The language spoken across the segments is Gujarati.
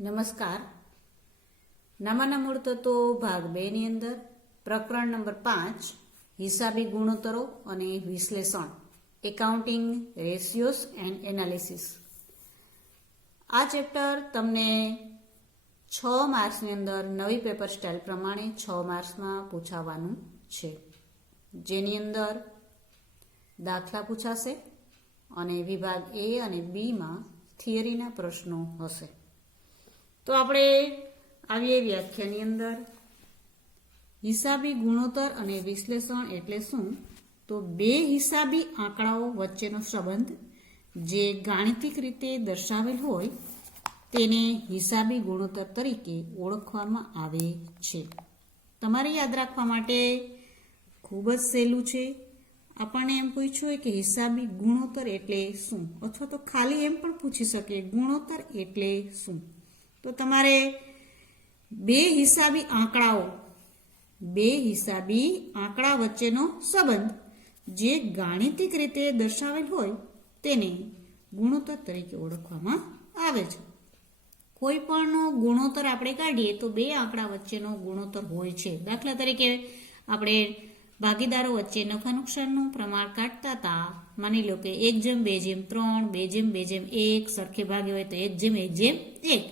નમસ્કાર. નામાના મૂળ તત્વો ભાગ 2 ની અંદર પ્રકરણ નંબર 5 હિસાબી ગુણોત્તરો અને વિશ્લેષણ એકાઉન્ટિંગ રેશિયોઝ એન્ડ એનાલિસિસ. આ ચેપ્ટર તમને 6 માર્ક્સની અંદર નવી પેપર સ્ટાઇલ પ્રમાણે 6 માર્ક્સમાં પૂછાવાનું છે, જેની અંદર દાખલા પૂછાશે અને વિભાગ A અને B માં થિયરીના પ્રશ્નો હશે. તો આપણે આવીએ વ્યાખ્યાની અંદર. હિસાબી ગુણોત્તર અને વિશ્લેષણ એટલે શું? તો બે હિસાબી આંકડાઓ વચ્ચેનો સંબંધ જે ગાણિતિક રીતે દર્શાવેલ હોય તેને હિસાબી ગુણોત્તર તરીકે ઓળખવામાં આવે છે. તમારે યાદ રાખવા માટે ખૂબ જ સહેલું છે. આપણને એમ પૂછ્યું હોય કે હિસાબી ગુણોત્તર એટલે શું, અથવા તો ખાલી એમ પણ પૂછી શકે ગુણોત્તર એટલે શું. તો તમારે બે હિસાબી આંકડા વચ્ચેનો સંબંધ જે ગાણિતિક રીતે દર્શાવેલ હોય તેને ગુણોત્તર તરીકે ઓળખવામાં આવે છે. કોઈ પણ ગુણોત્તર આપણે કાઢીએ તો બે આંકડા વચ્ચેનો ગુણોત્તર હોય છે. દાખલા તરીકે આપણે ભાગીદારો વચ્ચે નફા નુકસાનનું પ્રમાણ કાઢતા હતા. માની લો કે 1:2:3, 2:2:1 સરખે ભાગે હોય તો 1:1:1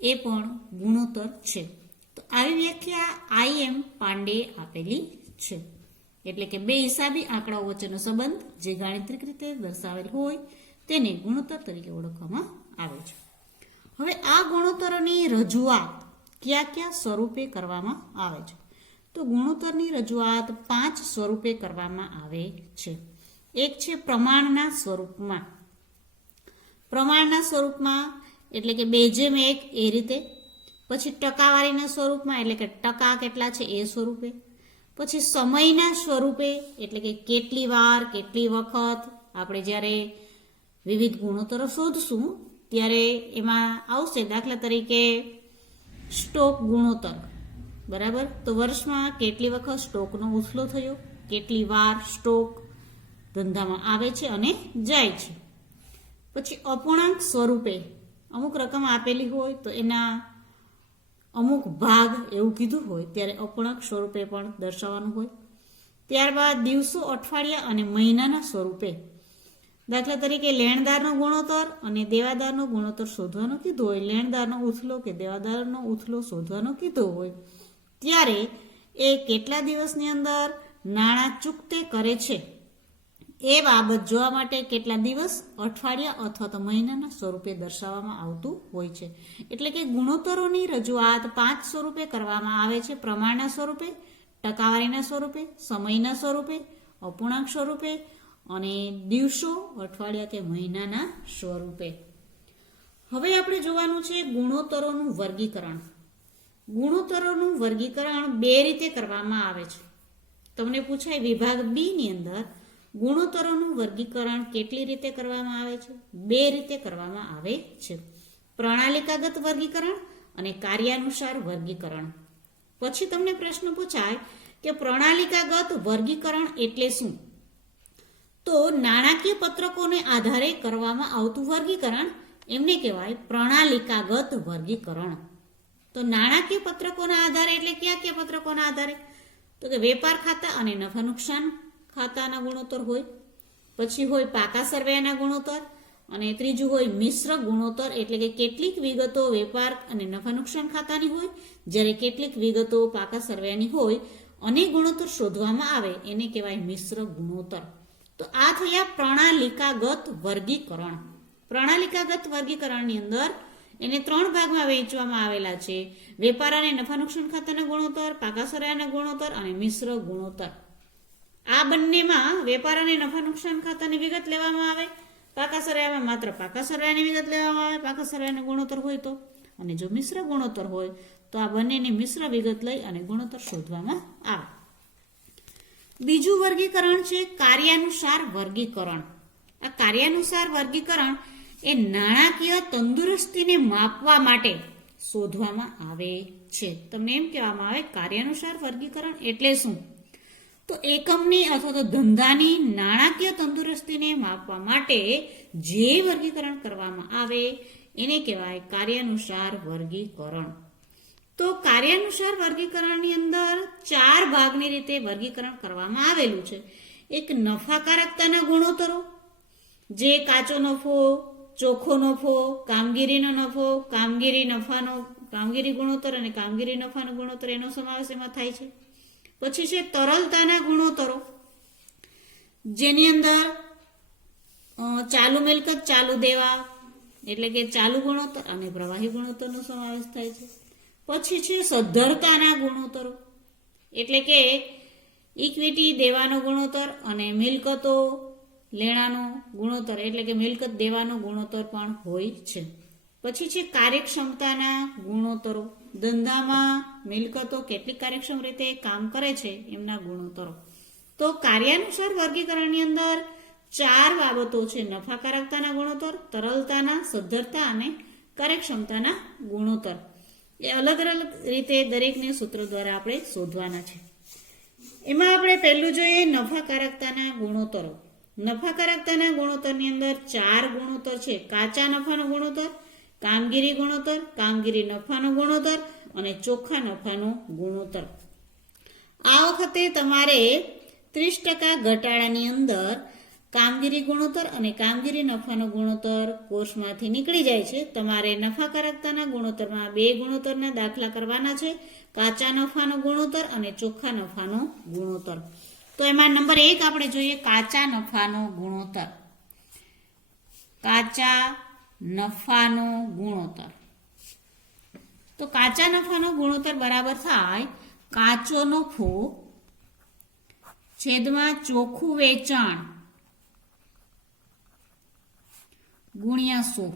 એ પણ ગુણોત્તર છે. તો આવી વ્યાખ્યા IM પાંડે આપેલી છે. એટલે કે બે હિસાબી આંકડાઓ વચ્ચેનો સંબંધ જે ગાણિતિક રીતે દર્શાવેલ હોય તેને ગુણોત્તર તરીકે ઓળખવામાં આવે છે. હવે આ ગુણોત્તરોની રજૂઆત કયા સ્વરૂપે કરવામાં આવે છે? તો ગુણોત્તરની રજૂઆત 5 સ્વરૂપે કરવામાં આવે છે. એક છે પ્રમાણના સ્વરૂપમાં. પ્રમાણના સ્વરૂપમાં એટલે કે 2:1 એ રીતે. પછી ટકાવારીના સ્વરૂપમાં એટલે કે ટકા કેટલા છે એ સ્વરૂપે. પછી સમયના સ્વરૂપે એટલે કે કેટલી વાર કેટલી વખત આપણે જ્યારે વિવિધ ગુણોત્તરો શોધશું ત્યારે એમાં આવશે. દાખલા તરીકે સ્ટોક ગુણોત્તર, બરાબર? તો વર્ષમાં કેટલી વખત સ્ટોકનો ઉછલો થયો, કેટલી વાર સ્ટોક ધંધામાં આવે છે અને જાય છે. પછી અપૂર્ણાંક સ્વરૂપે અમુક રકમ આપેલી હોય તો એના અમુક ભાગ એવું કીધું હોય ત્યારે અપૂર્ણાંક સ્વરૂપે પણ દર્શાવવાનું હોય. ત્યારબાદ દિવસો, અઠવાડિયા અને મહિનાના સ્વરૂપે. દાખલા તરીકે લેણદારનો ગુણોત્તર અને દેવાદારનો ગુણોત્તર શોધવાનો કીધો હોય, લેણદારનો ઉથલો કે દેવાદારનો ઉથલો શોધવાનો કીધો હોય ત્યારે એ કેટલા દિવસની અંદર નાણાં ચૂકતે કરે છે એ બાબત જોવા માટે કેટલા દિવસ, અઠવાડિયા અથવા તો મહિનાના સ્વરૂપે દર્શાવવામાં આવતું હોય છે. એટલે કે ગુણોત્તરોની રજૂઆત 5 સ્વરૂપે કરવામાં આવે છે. પ્રમાણના સ્વરૂપે, ટકાવારીના સ્વરૂપે, સમયના સ્વરૂપે, અપૂર્ણાંક સ્વરૂપે અને દિવસો, અઠવાડિયા કે મહિનાના સ્વરૂપે. હવે આપણે જોવાનું છે ગુણોત્તરોનું વર્ગીકરણ. ગુણોત્તરોનું વર્ગીકરણ 2 રીતે કરવામાં આવે છે. તમને પૂછાય વિભાગ B ની અંદર ગુણોત્તરોનું વર્ગીકરણ કેટલી રીતે કરવામાં આવે છે? 2 રીતે કરવામાં આવે છે. પ્રણાલિકાગત વર્ગીકરણ અને કાર્યાનુસાર વર્ગીકરણ. પછી તમને પ્રશ્ન પૂછાય કે પ્રણાલિકાગત વર્ગીકરણ એટલે શું? તો નાણાકીય પત્રકોને આધારે કરવામાં આવતું વર્ગીકરણ એમને કહેવાય પ્રણાલિકાગત વર્ગીકરણ. તો નાણાકીય પત્રકોના આધારે એટલે કયા પત્રકોના આધારે? તો કે વેપાર ખાતા અને નફા નુકસાન ખાતાના ગુણોત્તર હોય. પછી હોય પાકા સરવૈયાના ગુણોત્તર અને ત્રીજું હોય મિશ્ર ગુણોત્તર એટલે કે કેટલીક વિગતો વેપાર અને નફા નુકસાન ખાતાની હોય જ્યારે કેટલીક વિગતો પાકા સરવૈયાની હોય અને ગુણોત્તર શોધવામાં આવે એને કહેવાય મિશ્ર ગુણોત્તર. તો આ થયા પ્રણાલિકાગત વર્ગીકરણ. પ્રણાલિકાગત વર્ગીકરણની અંદર એને 3 ભાગમાં વહેંચવામાં આવેલા છે. વેપાર અને નફા નુકસાન ખાતાના ગુણોત્તર, પાકા સરવૈયાના ગુણોત્તર અને મિશ્ર ગુણોત્તર. આ બંનેમાં વેપાર અને નફા નુકસાન ખાતાની વિગત લેવામાં આવે, પાકા સરવૈયામાં માત્ર પાકા સરવૈયાની વિગત લેવામાં આવે પાકા સરવૈયાના ગુણોત્તર હોય તો. અને જો મિશ્ર ગુણોત્તર હોય તો આ બંનેની મિશ્ર વિગત લઈ અને ગુણોત્તર શોધવામાં આવે. બીજું વર્ગીકરણ છે કાર્યાનુસાર વર્ગીકરણ. આ કાર્યાનુસાર વર્ગીકરણ એ નાણાકીય તંદુરસ્તીને માપવા માટે શોધવામાં આવે છે. તમને એમ કહેવામાં આવે કાર્યાનુસાર વર્ગીકરણ એટલે શું? તો એકમની અથવા તો ધંધાની નાણાકીય તંદુરસ્તીને માપવા માટે જે વર્ગીકરણ કરવામાં આવે એને કહેવાય કાર્યાનુસાર વર્ગીકરણ. તો કાર્યાનુસાર વર્ગીકરણની અંદર 4 ભાગની રીતે વર્ગીકરણ કરવામાં આવેલું છે. એક નફાકારકતાના ગુણોત્તરો, જે કાચો નફો, ચોખ્ખો નફો, કામગીરીનો નફો, કામગીરી ગુણોત્તર અને કામગીરી નફાનો ગુણોત્તર, એનો સમાવેશ એમાં થાય છે. પછી છે તરલતાના ગુણોત્તરો, જેની અંદર ચાલુ મિલકત, ચાલુ દેવા એટલે કે ચાલુ ગુણોત્તર અને પ્રવાહી ગુણોત્તરનો સમાવેશ થાય છે. પછી છે સદ્ધરતાના ગુણોત્તરો, એટલે કે ઇક્વિટી દેવાનો ગુણોત્તર અને મિલકતો લેણાનો ગુણોત્તર એટલે કે મિલકત દેવાનો ગુણોત્તર પણ હોય છે. પછી છે કાર્યક્ષમતાના ગુણોત્તરો, ધંધામાં મિલકતો કેટલી કાર્યક્ષમ રીતે કામ કરે છે એમના ગુણોત્તરો. તો કાર્યાનુસાર વર્ગીકરણની અંદર 4 બાબતો છે: નફાકારકતાના ગુણોત્તર, તરલતાના, સદ્ધરતા અને કાર્યક્ષમતાના ગુણોત્તર. એ અલગ અલગ રીતે દરેકને સૂત્ર દ્વારા આપણે શોધવાના છે. એમાં આપણે પહેલું જોઈએ નફાકારકતાના ગુણોત્તરો. નફાકારકતાના ગુણોત્તરની અંદર 4 ગુણોત્તર છે: કાચા નફાનો ગુણોત્તર, કામગીરી ગુણોત્તર, કામગીરી નફાનો ગુણોત્તર અને ચોખ્ખા નફાનો ગુણોત્તર. આ વખતે તમારે 30% ઘટાડાની અંદર કામગીરી ગુણોત્તર અને કામગીરી નફાનો ગુણોત્તર કોર્સમાંથી નીકળી જાય છે. તમારે નફાકારકતાના ગુણોત્તરમાં 2 ગુણોત્તરના દાખલા કરવાના છે: કાચા નફાનો ગુણોત્તર અને ચોખ્ખા નફાનો ગુણોત્તર. તો એમાં નંબર 1 આપણે જોઈએ કાચા નફાનો ગુણોત્તર. કાચા નફાનો ગુણોત્તર. તો કાચા નફાનો ગુણોત્તર બરાબર થાય કાચો નફો છેદમાં ચોખ્ખું વેચાણ ગુણ્યા 100.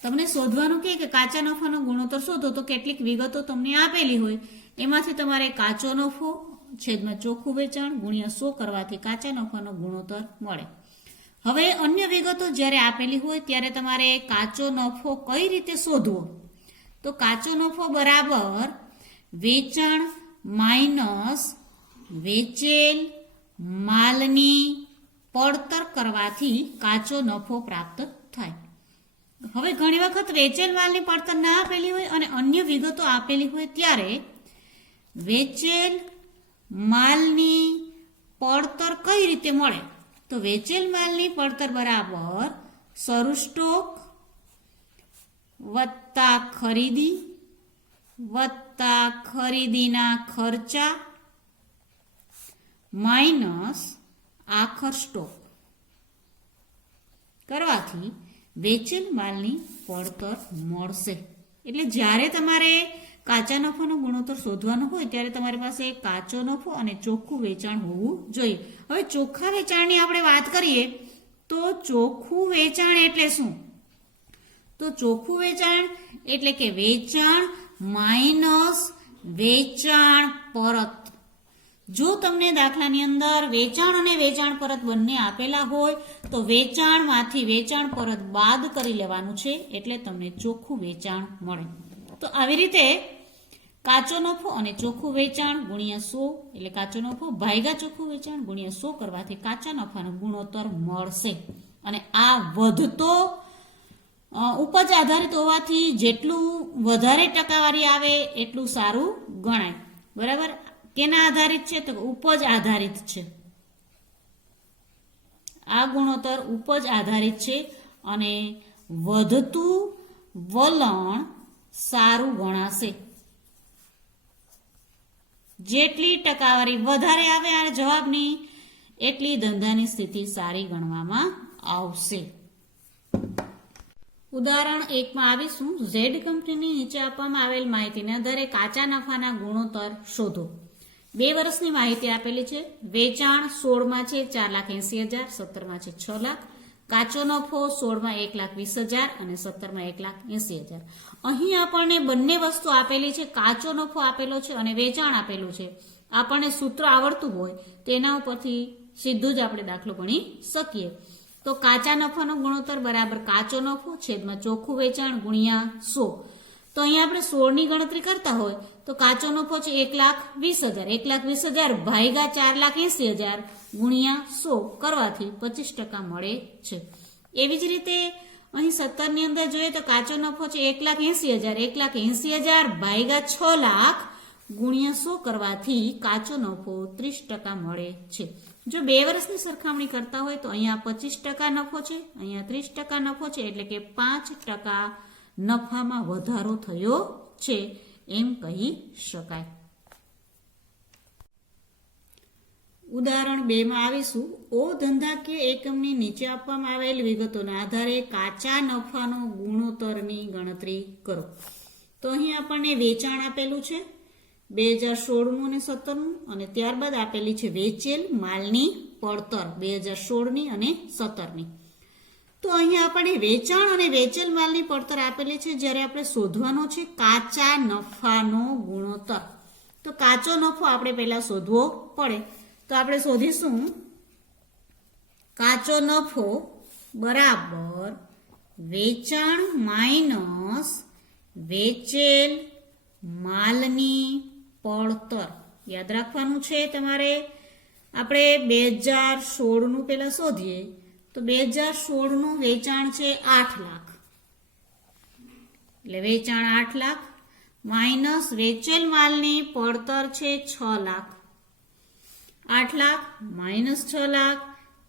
તમને શોધવાનું કે કાચા નફાનો ગુણોત્તર શોધો તો કેટલીક વિગતો તમને આપેલી હોય, એમાંથી તમારે કાચો નફો છેદમાં ચોખ્ખું વેચાણ ગુણ્યા 100 કરવાથી કાચા નફાનો ગુણોત્તર મળે. હવે અન્ય વિગતો જ્યારે આપેલી હોય ત્યારે તમારે કાચો નફો કઈ રીતે શોધવો? તો કાચો નફો બરાબર વેચાણ માઇનસ વેચેલ માલની પડતર કરવાથી કાચો નફો પ્રાપ્ત થાય. હવે ઘણી વખત વેચેલ માલની પડતર ના આપેલી હોય અને અન્ય વિગતો આપેલી હોય ત્યારે વેચેલ માલની પડતર કઈ રીતે મળે? તો વેચેલ માલની પડતર બરાબર શરૂ સ્ટોક વત્તા ખરીદી વત્તા ખરીદીના ખર્ચા માઇનસ આખર સ્ટોક કરવાથી વેચેલ માલની પડતર મળશે. એટલે જ્યારે તમારે કાચા નફાનો ગુણોત્તર શોધવાનો હોય ત્યારે તમારી પાસે કાચો નફો અને ચોખ્ખું વેચાણ હોવું જોઈએ. હવે ચોખ્ખા વેચાણની આપણે વાત કરીએ તો ચોખ્ખું વેચાણ એટલે શું? તો ચોખ્ખું વેચાણ એટલે કે વેચાણ માઇનસ વેચાણ પરત. જો તમને દાખલાની અંદર વેચાણ અને વેચાણ પરત બંને આપેલા હોય તો વેચાણમાંથી વેચાણ પરત બાદ કરી લેવાનું છે, એટલે તમને ચોખ્ખું વેચાણ મળે. તો આવી રીતે કાચો નફો અને ચોખ્ખું વેચાણ ગુણ્યા 100 એટલે કાચો નફો ભાગ્યા ચોખ્ખું વેચાણ ગુણ્યા 100 કરવાથી કાચા નફાનો ગુણોત્તર મળશે. અને આ વધતો ઉપજ આધારિત હોવાથી જેટલું વધારે ટકાવારી આવે એટલું સારું ગણાય. બરાબર? કેના આધારિત છે? તો ઉપજ આધારિત છે. આ ગુણોત્તર ઉપજ આધારિત છે અને વધતું વલણ સારું ગણાશે. જેટલી ટકાવારી વધારે આવે આ જવાબની એટલી ધંધાની સ્થિતિ સારી ગણવામાં આવશે. ઉદાહરણ 1 માં આવીશું. ઝેડ કંપનીની નીચે આપવામાં આવેલ માહિતીના આધારે કાચા નફાના ગુણોત્તર શોધો. 2 વર્ષની માહિતી આપેલી છે. વેચાણ 16 માં છે 4,80,000, 17 માં છે 6 લાખ. કાચો નફો 16 માં 1,20,000 અને 17 માં 1,80,000. અહીં આપણને બંને વસ્તુ આપેલી છે. કાચો નફો આપેલો છે અને વેચાણ આપેલું છે. આપણને સૂત્ર આવડતું હોય તેના ઉપરથી સીધું જ આપણે દાખલો ગણી શકીએ. તો કાચા નફાનો ગુણોત્તર બરાબર કાચો નફો છેદમાં ચોખ્ખું વેચાણ ગુણ્યા 100. તો અહીંયા આપણે 16 ની ગણતરી કરતા હોય તો કાચો નફો છે 1,20,000. 1,20,000 ભાગ્યા 4,80,000 ગુણ્યા 100 કરવાથી 25% મળે છે. એવી જ રીતે અહીં 17 ની અંદર જોઈએ તો કાચો નફો છે 1,80,000. 1,80,000 ભાગ્યા 6 લાખ ગુણ્યા 100 કરવાથી કાચો નફો 30% મળે છે. જો 2 વર્ષની સરખામણી કરતા હોય તો અહીંયા 25% નફો છે, અહીંયા 30% નફો છે, એટલે કે 5% નફામાં વધારો થયો છે એમ કહી શકાય. ઉદાહરણ 2 માં આવીશું. ઓ ધંધાકીય એકમની નીચે આપવામાં આવેલ વિગતોના આધારે કાચા નફાનો ગુણોત્તરની ગણતરી કરો. તો અહીં આપણને વેચાણ આપેલું છે 2016 અને 17 અને ત્યારબાદ આપેલી છે વેચેલ માલની પડતર 2016ની અને 17ની. તો અહીં આપણને વેચાણ અને વેચેલ માલની પડતર આપેલી છે, જ્યારે આપણે શોધવાનો છે કાચા નફાનો ગુણોત્તર. તો કાચો નફો આપણે પહેલા શોધવો પડે. તો આપણે શોધીશું કાચો નફો બરાબર વેચાણ માઇનસ વેચેલ માલની પડતર. યાદ રાખવાનું છે તમારે. આપણે 2016નું પહેલા શોધીએ તો 2016નું વેચાણ છે 8 લાખ, એટલે વેચાણ 8 લાખ માઇનસ વેચેલ માલની પડતર છે 6 લાખ. 8 લાખ માઇનસ 6 લાખ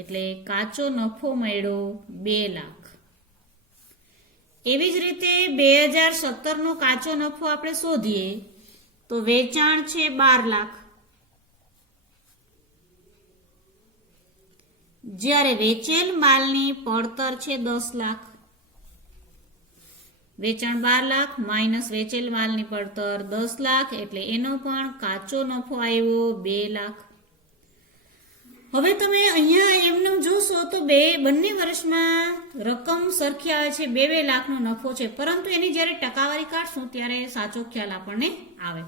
એટલે કાચો નફો મળ્યો 2 લાખ. એવી જ રીતે 2017નો કાચો નફો આપણે શોધીએ તો વેચાણ છે 12 લાખ, જ્યારે વેચેલ માલની પડતર છે 10 લાખ. વેચાણ 12 લાખ માઇનસ વેચેલ માલની પડતર 10 લાખ એટલે એનો પણ કાચો નફો આવ્યો 2 લાખ. હવે તમે અહીંયા એમને જોશો તો બંને વર્ષમાં રકમ સરખી આવે છે, 2 લાખનો નફો છે, પરંતુ એની જ્યારે ટકાવારી કાઢશું ત્યારે સાચો ખ્યાલ આપણને આવે.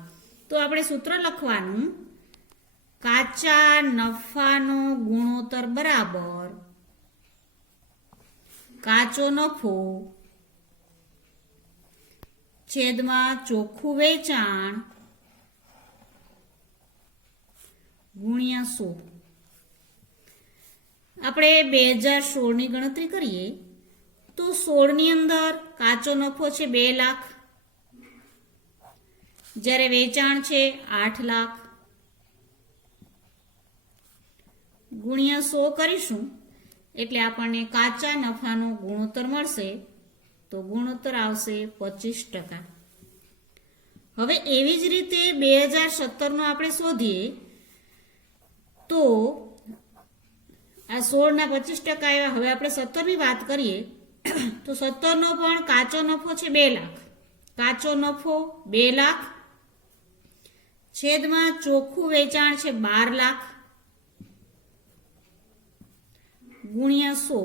તો આપણે સૂત્ર લખવાનું કાચા નફાનો ગુણોત્તર બરાબર કાચો નફો છેદમાં ચોખ્ખું વેચાણ ગુણ્યા 100. આપણે 2016ની ગણતરી કરીએ તો 16ની અંદર કાચો નફો છે 2 લાખ, જ્યારે વેચાણ છે 8 લાખ ગુણ્યા 100 કરીશું એટલે આપણને કાચા નફાનો ગુણોત્તર મળશે. તો ગુણોત્તર આવશે 25%. હવે એવી જ રીતે 2017નો આપણે શોધીએ તો આ 16ના 25% આવ્યા. હવે આપણે 17ની વાત કરીએ તો 17નો પણ કાચો નફો છે 2 લાખ. કાચો નફો 2 લાખ છેદમાં ચોખ્ખું વેચાણ છે 12 લાખ ગુણ્યા 100.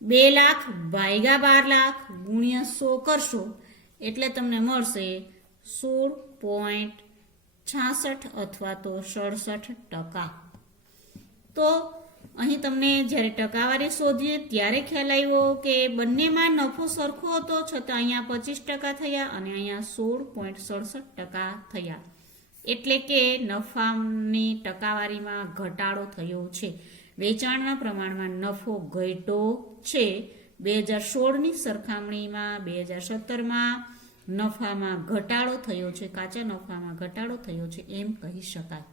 2 લાખ ભાગ્યા 12 લાખ ગુણ્યા 100 કરશો એટલે તમને મળશે 16.66 અથવા તો 67%. તો અહીં તમને જ્યારે ટકાવારી શોધીએ ત્યારે ખ્યાલ આવ્યો કે બંનેમાં નફો સરખો હતો, છતાં અહીંયા 25% થયા અને અહીંયા 16.67% થયા. એટલે કે નફાની ટકાવારીમાં ઘટાડો થયો છે. વેચાણના પ્રમાણમાં નફો ઘટ્યો છે. 2016ની સરખામણીમાં 2017માં નફામાં ઘટાડો થયો છે, કાચા નફામાં ઘટાડો થયો છે એમ કહી શકાય.